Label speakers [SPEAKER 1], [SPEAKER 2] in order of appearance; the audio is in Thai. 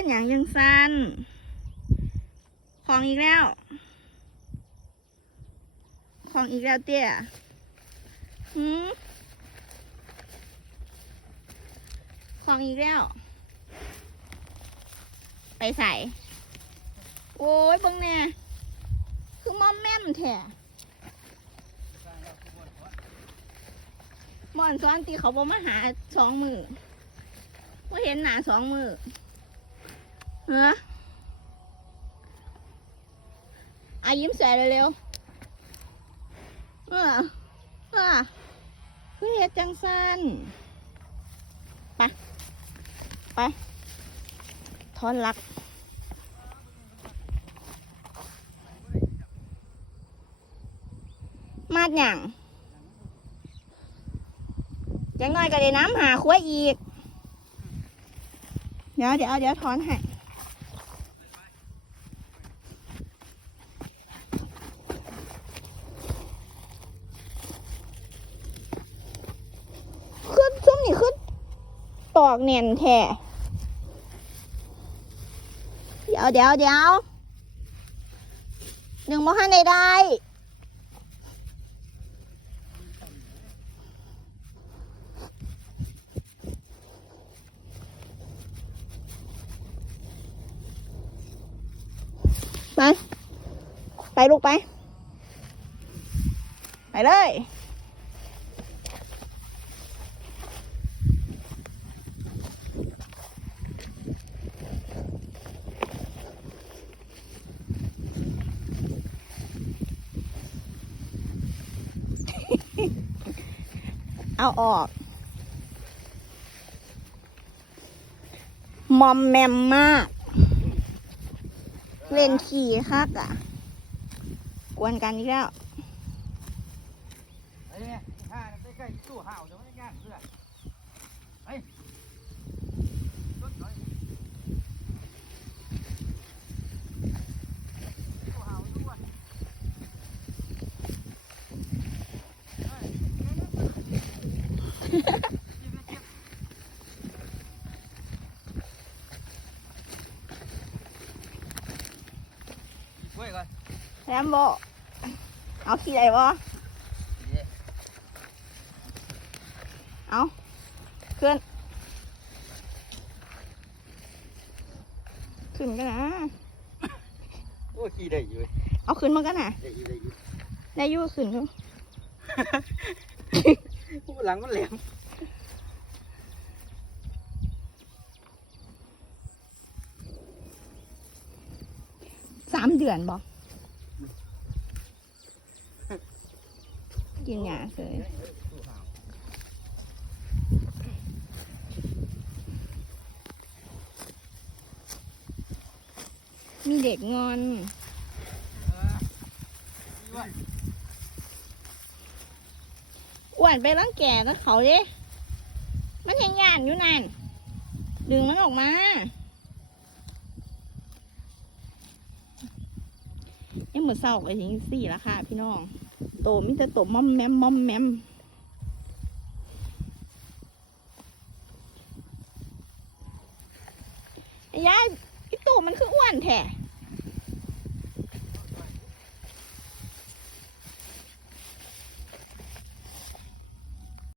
[SPEAKER 1] ดอย่างยังสันของอีกแล้ว ของอีกแล้วเตี้ยหืมของอีกแล้ว ไปใส่ โอ้ยบังแน่คือมอมแม่มแท้หมอนซ้อนตีเขาบอมาหาสองมือว่าเห็นหนาสองมือ เฮ้ออายิ้มใส่เร็วๆเออเออคือเฮ็ดจังสันไป ไป ทอนลักมาดหยังจังน้อยก็ได้น้ำหาขั้วอีก เดี๋ยวเดี๋ยวเดี๋ยวถอนให้ขึ้นซุ้มนี่ขึ้น ตอกเนียนแท้เดี๋ยวเดี๋ยวเดี๋ยวหนึ่งโมหันได้ได้ไป ไปลูกไป ไปเลย เอาออก มอมแมมมาก เล่นขี่คักอะ กวนกันอีกแล้ว
[SPEAKER 2] ไอ้เนี่ยห้าใกล้ๆตู้ห่าวเดี๋ยวมันจะย่างเพื่อนไปรถหน่อยตู้ห่าวด้วยเฮ้ยเก็บเลยเก็บหยิบไว้ ก่อน
[SPEAKER 1] แรมโบเอาขี่ไหนบ่เอาขึ้น ขึ้นกันนะ
[SPEAKER 2] โอ้ยขี่ได้อยู่เว้ย
[SPEAKER 1] เอาขึ้นมากันนะ
[SPEAKER 2] ได้อยู่ได้อยู่
[SPEAKER 1] ได้อยุ่ขึ้นอยู่
[SPEAKER 2] ผู้หลังมันแหลม
[SPEAKER 1] สามเดือนบ่กินหยาเลยมีเด็กงอน
[SPEAKER 2] อ้ว
[SPEAKER 1] นไปรังแกแล้วเขาเด้มันยังย่านอยู่นั่นดึงมันออกมา ยังเหมือนเศร้าไปถึงสี่แล้วค่ะ พี่น้อง โตมิจะโตมอมแมมมอมแมมยายไอตู่มันคืออ้วนแท้